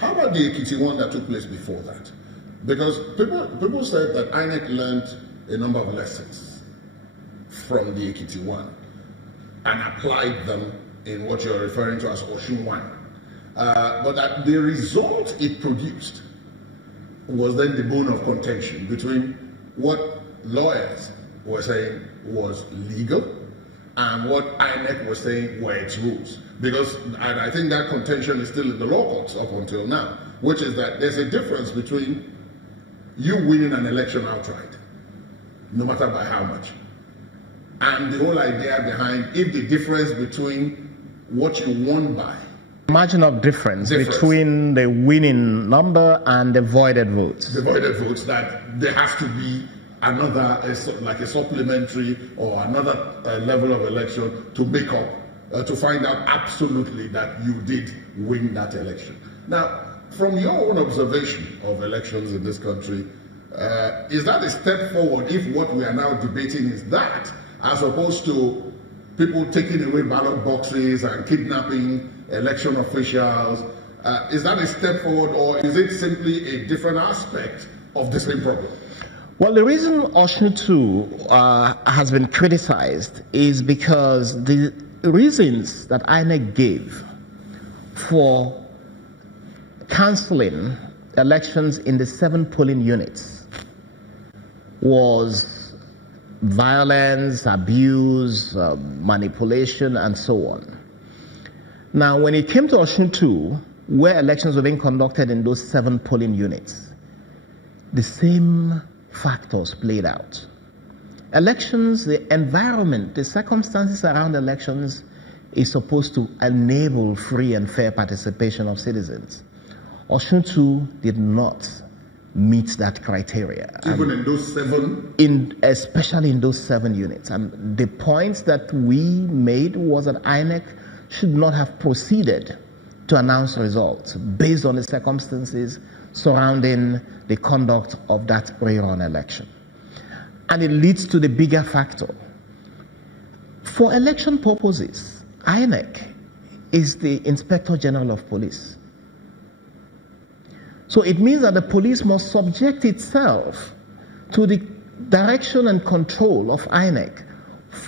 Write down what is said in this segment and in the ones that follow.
How about the Ekiti one that took place before that? Because people said that INEC learned a number of lessons from the Ekiti one and applied them in what you're referring to as Osun 1. But that the result it produced was then the bone of contention between what lawyers were saying was legal and what INEC was saying were its rules. Because, and I think that contention is still in the law courts up until now, which is that there's a difference between you winning an election outright, no matter by how much, and the whole idea behind if the difference between what you won by. Margin of difference between the winning number and the voided votes. The voided votes, that there has to be another, like a supplementary or another level of election to make up, to find out absolutely that you did win that election. Now, from your own observation of elections in this country, is that a step forward if what we are now debating is that, as opposed to people taking away ballot boxes and kidnapping election officials? Is that a step forward, or is it simply a different aspect of the same problem? Well, the reason Osun 2 has been criticized is because the reasons that INEC gave for cancelling elections in the 7 polling units was violence, abuse, manipulation, and so on. Now, when it came to Osun 2, where elections were being conducted in those 7 polling units, the same factors played out. Elections, the environment, the circumstances around elections is supposed to enable free and fair participation of citizens. Osun 2 did not meet that criteria. Even in those 7? Especially in those 7 units. And the point that we made was that INEC should not have proceeded to announce results based on the circumstances surrounding the conduct of that rerun election. And it leads to the bigger factor. For election purposes, INEC is the Inspector General of Police. So it means that the police must subject itself to the direction and control of INEC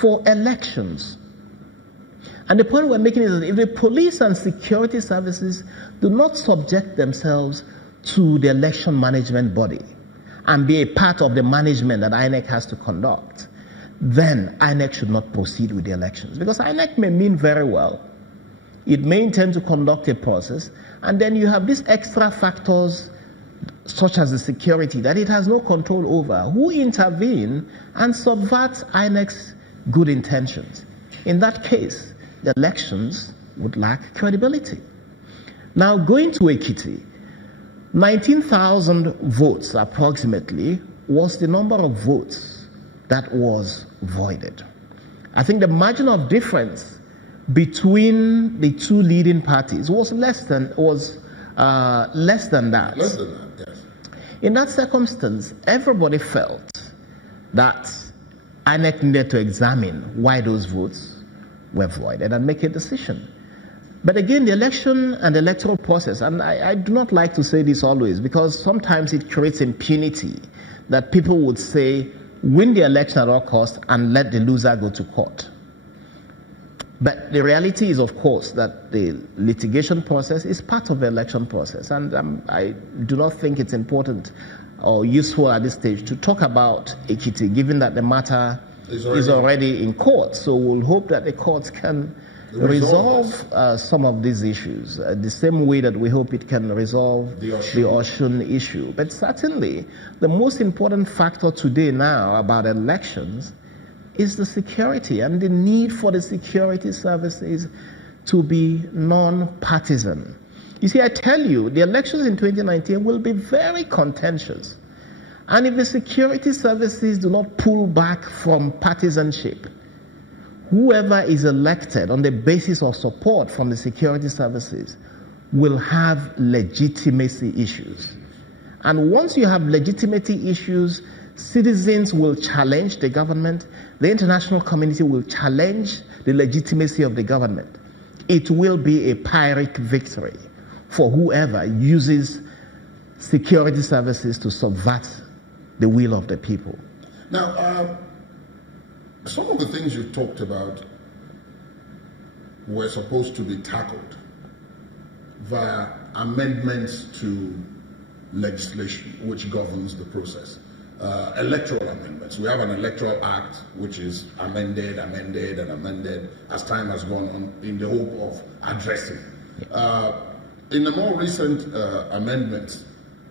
for elections. And the point we're making is that if the police and security services do not subject themselves to the election management body and be a part of the management that INEC has to conduct, then INEC should not proceed with the elections. Because INEC may mean very well. It may intend to conduct a process, and then you have these extra factors such as the security that it has no control over, who intervene and subvert INEC's good intentions. In that case, the elections would lack credibility. Now, going to Ekiti, 19,000 votes approximately was the number of votes that was voided. I think the margin of difference between the two leading parties was less than that. Less than that, yes. In that circumstance, everybody felt that INEC needed to examine why those votes were voided and make a decision. But again, the election and the electoral process, and I do not like to say this always, because sometimes it creates impunity that people would say, win the election at all costs and let the loser go to court. But the reality is, of course, that the litigation process is part of the election process. And I do not think it's important or useful at this stage to talk about Ekiti, given that the matter is already in court. So we'll hope that the courts can resolve some of these issues, the same way that we hope it can resolve the Osun issue. But certainly, the most important factor today now about elections is the security and the need for the security services to be non-partisan. You see, I tell you, the elections in 2019 will be very contentious. And if the security services do not pull back from partisanship, whoever is elected on the basis of support from the security services will have legitimacy issues. And once you have legitimacy issues, citizens will challenge the government. The international community will challenge the legitimacy of the government. It will be a Pyrrhic victory for whoever uses security services to subvert the will of the people. Now, some of the things you've talked about were supposed to be tackled via amendments to legislation which governs the process. Electoral amendments. We have an electoral act which is amended as time has gone on in the hope of addressing. In the more recent amendments,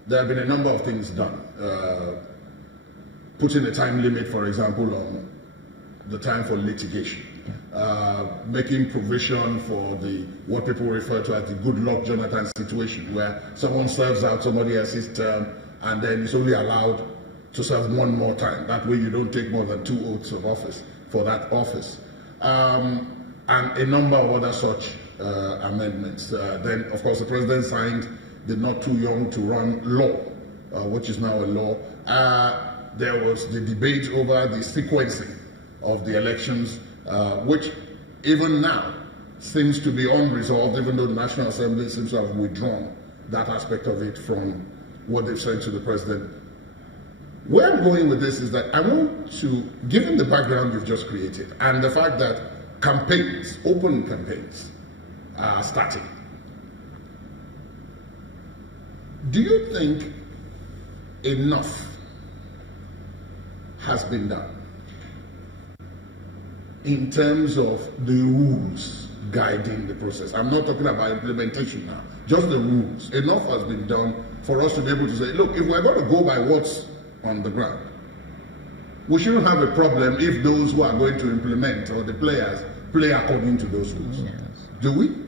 there have been a number of things done. Putting a time limit, for example, on the time for litigation. Making provision for what people refer to as the good luck Jonathan situation, where someone serves out somebody else's term and then is only allowed to serve one more time. That way you don't take more than 2 oaths of office for that office. And a number of other such amendments. Then, of course, the president signed the Not Too Young to Run law, which is now a law. There was the debate over the sequencing of the elections, which even now seems to be unresolved, even though the National Assembly seems to have withdrawn that aspect of it from what they've sent to the president. Where I'm going with this is that I want to, given the background you've just created and the fact that campaigns, open campaigns, are starting, do you think enough has been done in terms of the rules guiding the process? I'm not talking about implementation now, just the rules. Enough has been done for us to be able to say, look, if we're going to go by what's on the ground, we shouldn't have a problem if those who are going to implement or the players play according to those rules. Yes. Do we?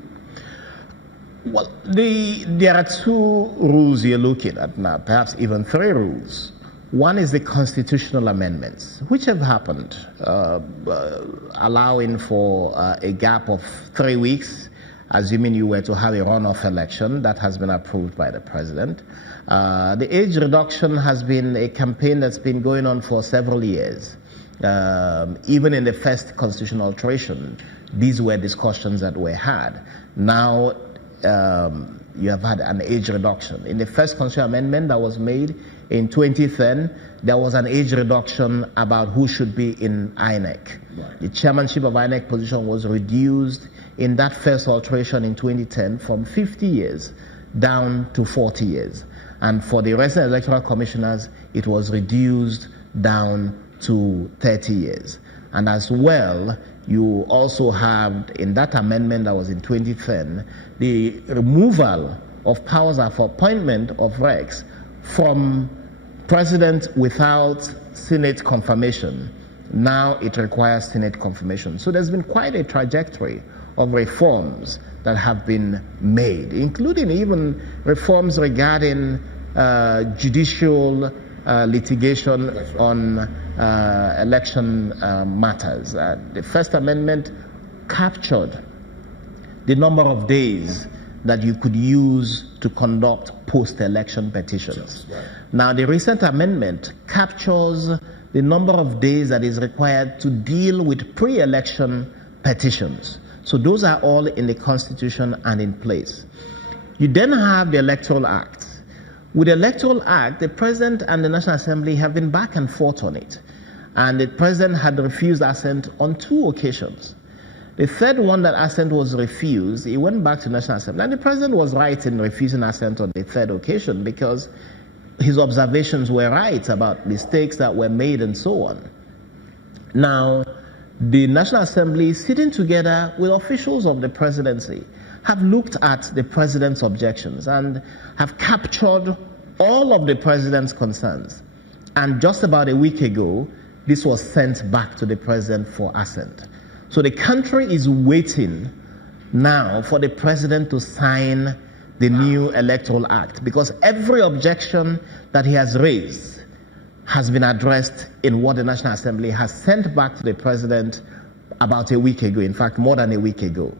Well, there are 2 rules you're looking at now, perhaps even 3 rules. One is the constitutional amendments, which have happened, allowing for a gap of 3 weeks, assuming you were to have a runoff election. That has been approved by the president. The age reduction has been a campaign that's been going on for several years. Even in the first constitutional alteration, these were discussions that were had. Now, you have had an age reduction. In the first constitutional amendment that was made in 2010, there was an age reduction about who should be in INEC. Right. The chairmanship of INEC position was reduced in that first alteration in 2010 from 50 years down to 40 years. And for the resident electoral commissioners, it was reduced down to 30 years. And as well, you also have, in that amendment that was in 2010, the removal of powers of appointment of regs from president without Senate confirmation. Now it requires Senate confirmation. So there's been quite a trajectory of reforms that have been made, including even reforms regarding judicial litigation on election matters. The First Amendment captured the number of days that you could use to conduct post-election petitions. Right. Now, the recent amendment captures the number of days that is required to deal with pre-election petitions. So those are all in the Constitution and in place. You then have the Electoral Act. With the Electoral Act, the President and the National Assembly have been back and forth on it. And the President had refused assent on 2 occasions. The third one that assent was refused, he went back to the National Assembly. And the President was right in refusing assent on the 3rd occasion because his observations were right about mistakes that were made and so on. Now, the National Assembly, sitting together with officials of the presidency, have looked at the president's objections and have captured all of the president's concerns. And just about a week ago, this was sent back to the president for assent. So the country is waiting now for the president to sign the new Electoral Act, because every objection that he has raised has been addressed in what the National Assembly has sent back to the president about a week ago, in fact, more than a week ago.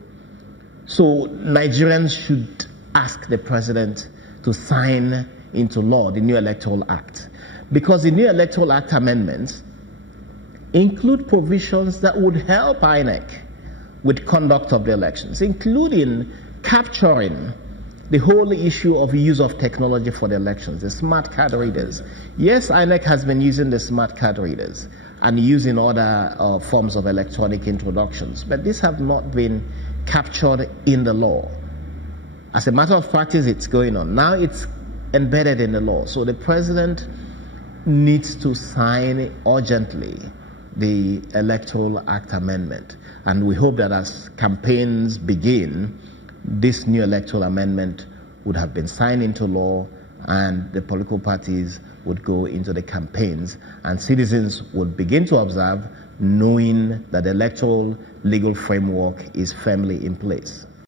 So Nigerians should ask the president to sign into law the new Electoral Act, because the new Electoral Act amendments include provisions that would help INEC with conduct of the elections, including capturing the whole issue of use of technology for the elections, the smart card readers. Yes, INEC has been using the smart card readers and using other forms of electronic introductions, but these have not been captured in the law. As a matter of practice, it's going on. Now it's embedded in the law. So the president needs to sign urgently the Electoral Act amendment. And we hope that as campaigns begin, this new electoral amendment would have been signed into law, and the political parties would go into the campaigns, and citizens would begin to observe, knowing that the electoral legal framework is firmly in place.